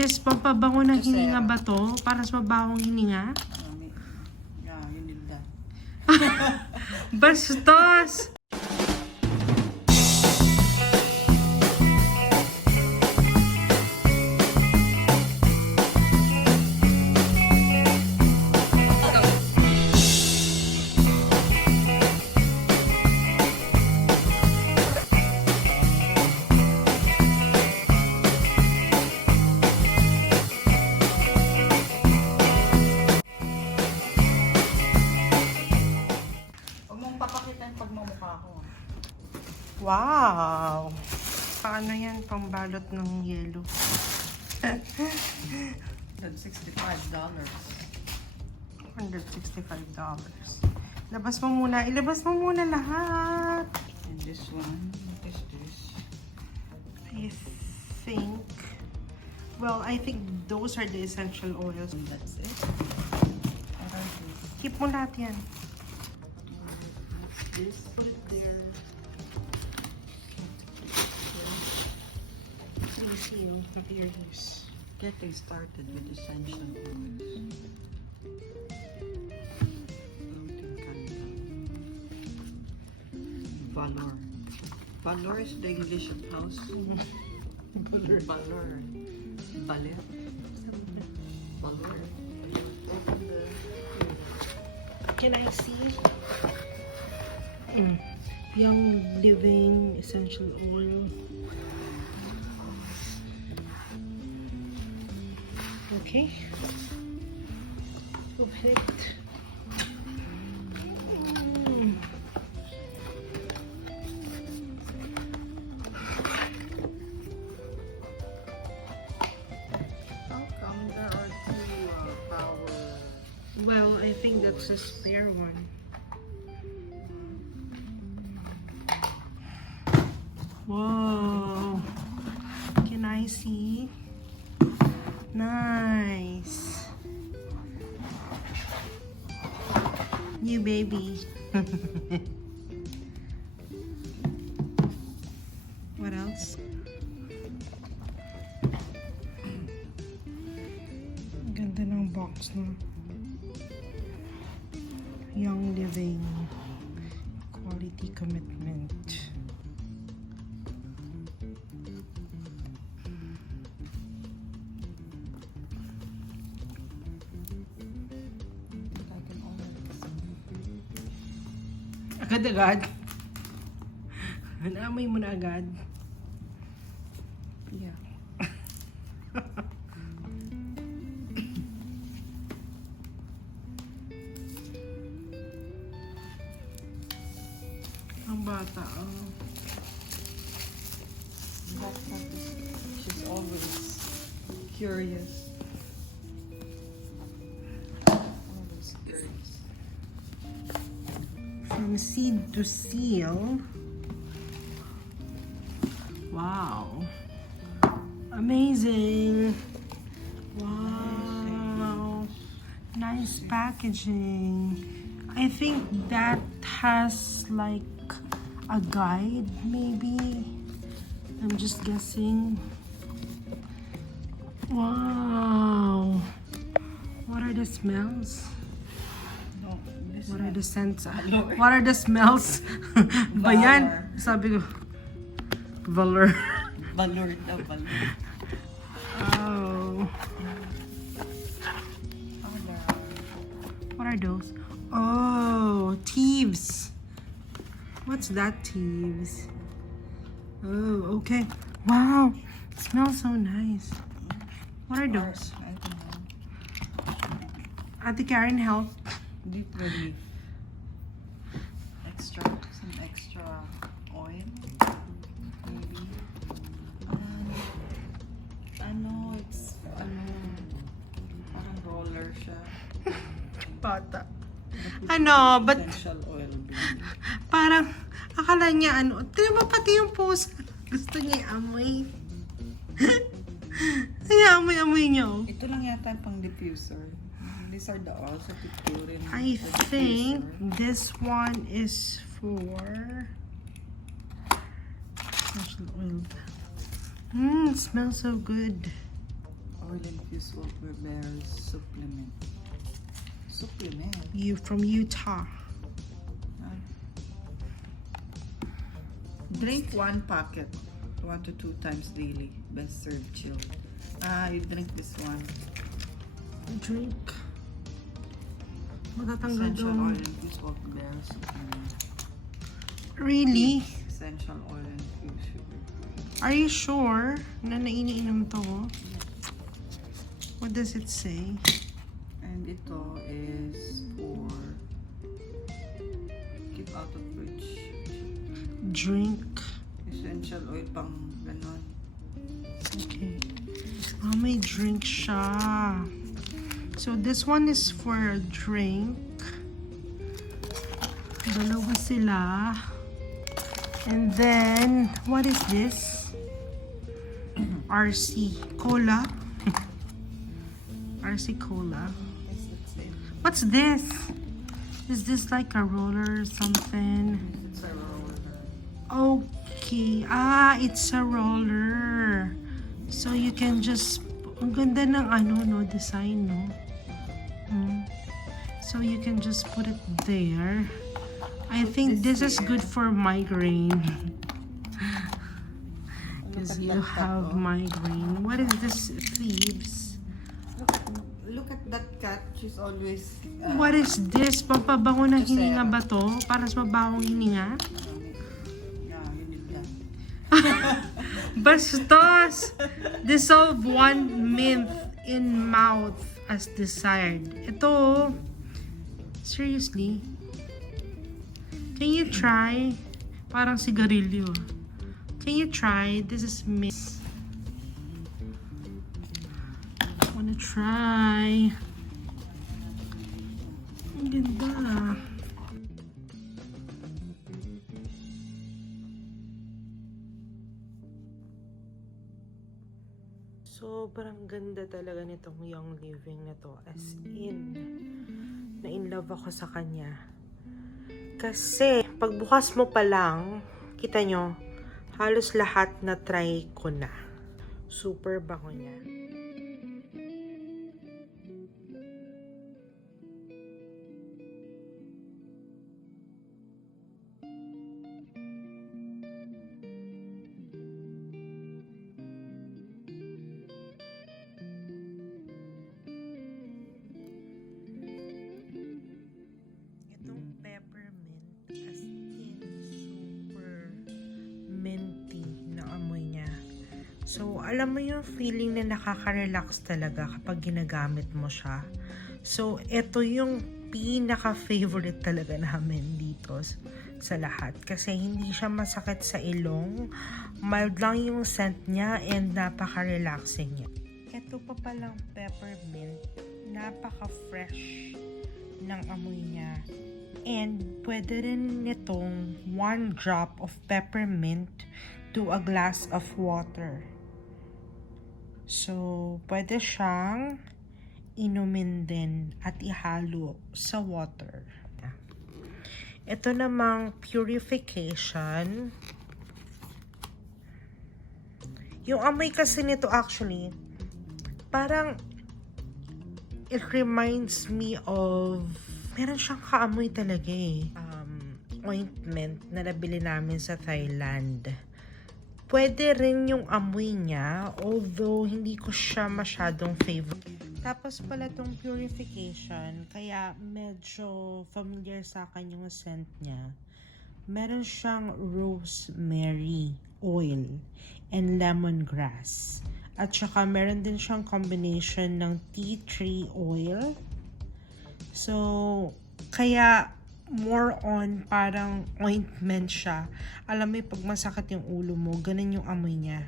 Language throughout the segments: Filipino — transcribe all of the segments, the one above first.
Is pampabango ng hininga ba to? Para sa mabahong hininga? Yeah, you need that. Bastos! Wow! Paano yan? Pambalot ng yelo. $165. $165. Labas mo muna. Ilabas mo muna lahat. And this one, what is this? I think... Well, I think those are the essential oils. And that's it. What are these? Keep mo lahat yan. What's this? Put it there. Seal of your use. Getting started with essential oils. Floating candle. Valor. Valor is the English of house. Valor. Valor. Valor. Valor. Open the... Can I see? Young Living Essential Oil. Okay. Open it. How come there are two power? Well, I think that's a spare one. Whoa. Can I see? Nice. New baby. What else? Ganda ng box, no? Young Living. Quality Commitment. Agad-agad. Naamoy mo na agad. Yeah. Ang bata, oh. She's always curious. Always curious. From seed to seal. Wow. Amazing. Wow. Nice packaging. I think that has like a guide, maybe. I'm just guessing. Wow. What are the smells? What are the scents? What are the smells? Bayan. Sabi ko. Valor. Valor daw, valor. Oh. What are those? Oh, thieves. What's that, thieves? Oh, okay. Wow. It smells so nice. What are those? I don't know. Ate Karen, help. Deep relief. Some extra oil. Maybe. It's parang roller siya. Bata. Ano, but Essential oil. parang akala niya ano. Tignan mo pati yung pusa. Gusto niya amoy. Amoy niya, oh. Ito lang yata pang diffuser. These are the oils that you put in I the think diffuser. this one is for essential oil. It smells so good. Oil infused elderberry supplement. Supplement? You from Utah. Drink 1 packet 1 to 2 times daily. Best served chill. You drink this one. Drink. Matatanggal Essential daw. oil infused elderberry supplement. Really? Essential oil infused sugar free. Are you sure na nainiinom to? What does it say? And ito is for keep out of fridge. Drink. Essential oil pang ganon. Okay. May drink siya. So this one is for a drink. Dalawa sila. And then, what is this? RC Cola. RC Cola. What's this? Is this like a roller or something? It's a roller. Okay. It's a roller. So you can just... Ang ganda ng design, no? So you can just put it there. I think this is good for migraine. Because you have migraine. What is this, thieves? Look at that cat. She's always... What is this? Pampabango ng hininga ba to? Para sa mabawang hininga? Yeah, you need that. Bastos! Dissolve 1 mint in mouth as desired. Ito, seriously? Can you try? Parang sigarilyo. Can you try? This is mint. I wanna try. Ang ganda. Sobrang ganda talaga nitong Young Living na to. As in, na-in love ako sa kanya. Kasi, pagbukas mo pa lang, kita nyo, halos lahat na try ko na. Super bango niya. Peppermint, as in super minty na amoy niya. So, alam mo yung feeling na nakaka-relax talaga kapag ginagamit mo siya. So, ito yung pinaka-favorite talaga namin dito sa lahat. Kasi hindi siya masakit sa ilong. Mild lang yung scent niya and napaka-relaxing niya. Ito pa palang peppermint, napaka-fresh ng amoy niya. And pwede rin nitong 1 drop of peppermint to a glass of water. So, pwede siyang inumin din at ihalo sa water. Ito namang purification. Yung amoy kasi nito actually, parang it reminds me of... Meron siyang kaamoy talaga eh. Ointment na nabili namin sa Thailand. Pwede rin yung amoy niya, although hindi ko siya masyadong favorite. Tapos pala tong purification, kaya medyo familiar sa akin yung scent niya. Meron siyang rosemary oil and lemongrass. At saka meron din siyang combination ng tea tree oil. So, kaya more on parang ointment siya. Alam mo, pag masakit yung ulo mo, ganun yung amoy niya.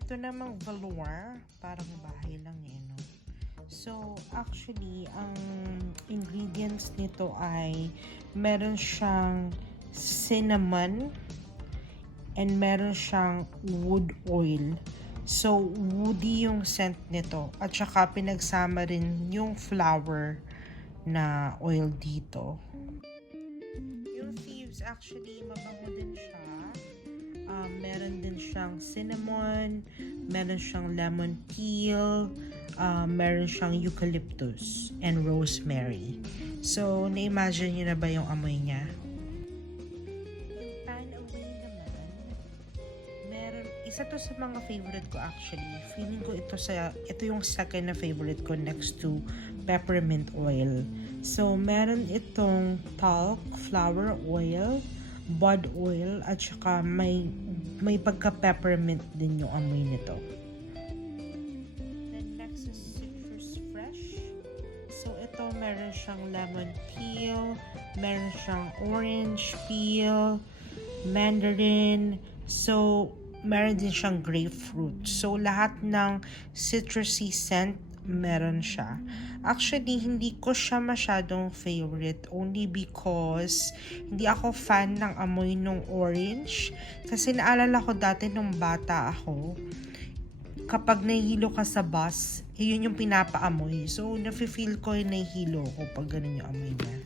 Ito namang velour, parang bahay lang eh, no? So, actually, ang ingredients nito ay meron siyang cinnamon and meron siyang wood oil. So, woody yung scent nito. At saka pinagsama rin yung flower na oil dito. Yung Thieves actually mabango din siya. Meron din siyang cinnamon, meron siyang lemon peel, meron siyang eucalyptus and rosemary. So, na-imagine nyo na ba yung amoy niya? Yung Pan Away naman, isa to sa mga favorite ko actually. Feeling ko ito yung second na favorite ko next to peppermint oil. So, meron itong talc, flower oil, bud oil, at saka may pagka-peppermint din yung amoy nito. Then next is citrus fresh. So, ito meron siyang lemon peel, meron siyang orange peel, mandarin, so meron din siyang grapefruit. So, lahat ng citrusy scent meron siya. Actually, hindi ko siya masyadong favorite only because hindi ako fan ng amoy ng orange. Kasi naalala ko dati nung bata ako, kapag nahihilo ka sa bus, yun yung pinapaamoy. So, nafe-feel ko yung nahihilo ko pag ganun yung amoy niya.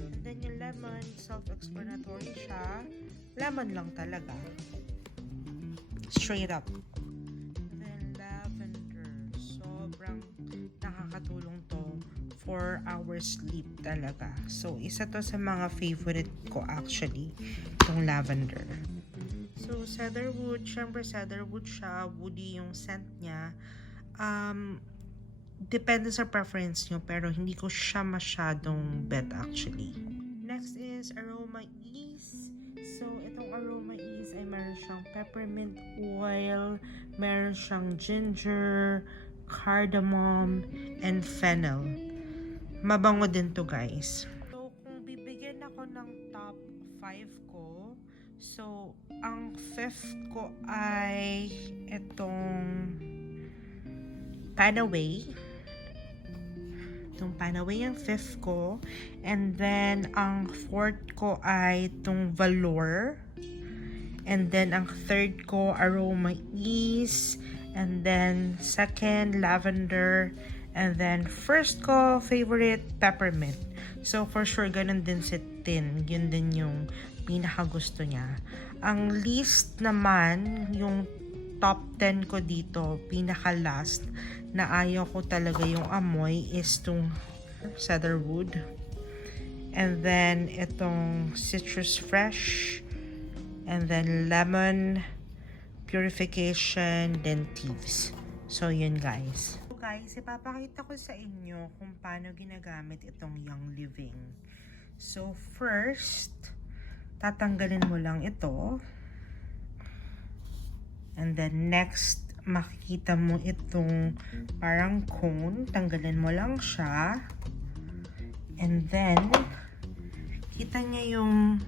And then yung lemon, self-explanatory siya. Lemon lang talaga. Straight up. Then lavender. Sobrang nakakatulong to for our sleep talaga. So, isa to sa mga favorite ko actually, itong lavender. So, cedarwood, syempre cedarwood siya, woody yung scent niya. Depende sa preference nyo, pero hindi ko siya masyadong bet actually. Next is aroma ease. So, itong aroma ease ay meron siyang peppermint oil, meron siyang ginger, cardamom, and fennel. Mabango din to guys. So, kung bibigyan ako ng top 5 ko, so, ang 5th ko ay itong Panaway. Itong Panaway ang 5th ko. And then, ang 4th ko ay itong Valor. And then, ang 3rd ko, Aroma Ease. And then, 2nd, Lavender. And then, 1st ko, favorite, Peppermint. So, for sure, ganun din si Tin. Yun din yung pinakagusto niya. Ang least naman, yung top 10 ko dito, pinaka-last, na ayaw ko talaga yung amoy is itong cedarwood. And then, itong citrus fresh. And then, lemon, purification, then thieves. So, yun guys. So guys, ipapakita ko sa inyo kung paano ginagamit itong Young Living. So, first, tatanggalin mo lang ito. And then, next, makikita mo itong parang cone. Tanggalin mo lang siya. And then, kita niya yung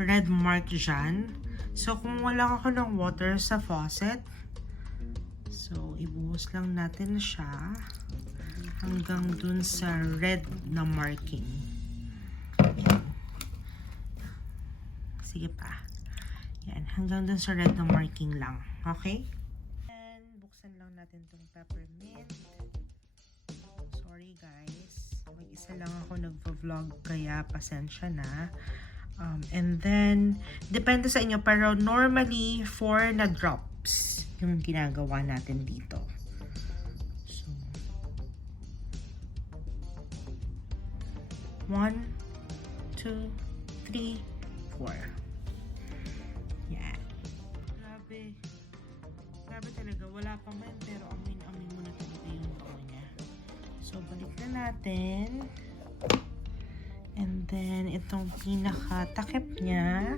red mark dyan. So, kung wala ako ng water sa faucet, so, ibuhos lang natin siya hanggang dun sa red na marking. Sige pa. Yan, hanggang dun sa red na marking lang. Okay? And, buksan lang natin tong peppermint. Sorry guys. Mag-isa lang ako nagvo-vlog kaya pasensya na. And then, depende sa inyo, pero normally 4 na drops yung ginagawa natin dito. So, 1, 2, 3, 4. Yan. Grabe. Grabe talaga. Wala pa man, pero amin mo na talaga yung buo niya. So, balik na natin. And then, itong pinaka-takip niya.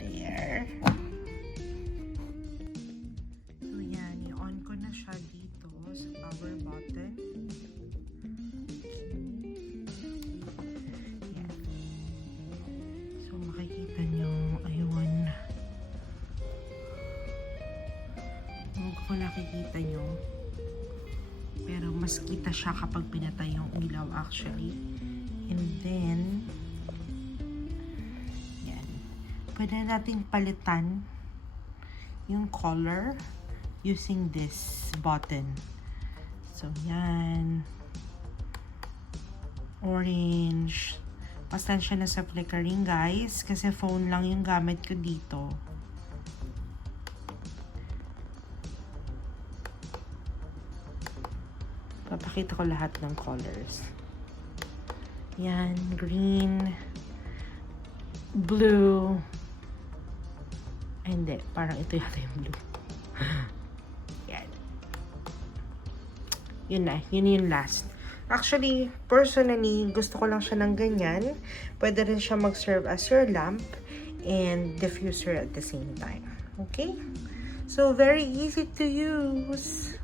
There. So, yan. I-on ko na siya dito sa power button. Yan. So, makikita nyo. Ayun. Huwag ko nakikita nyo. Pero mas kita siya kapag pinatay yung ilaw actually. And then, yan. Pwede nating palitan yung color using this button. So, yan. Orange. Pasensya na sa flickering guys. Kasi phone lang yung gamit ko dito. Papakita ko lahat ng colors. Yan, green, blue. Ay, hindi, parang ito yata yung blue. Yan. Yun na, yun yung last. Actually, personally, gusto ko lang siya ng ganyan. Pwede rin siya mag-serve as your lamp and diffuser at the same time. Okay? So, very easy to use.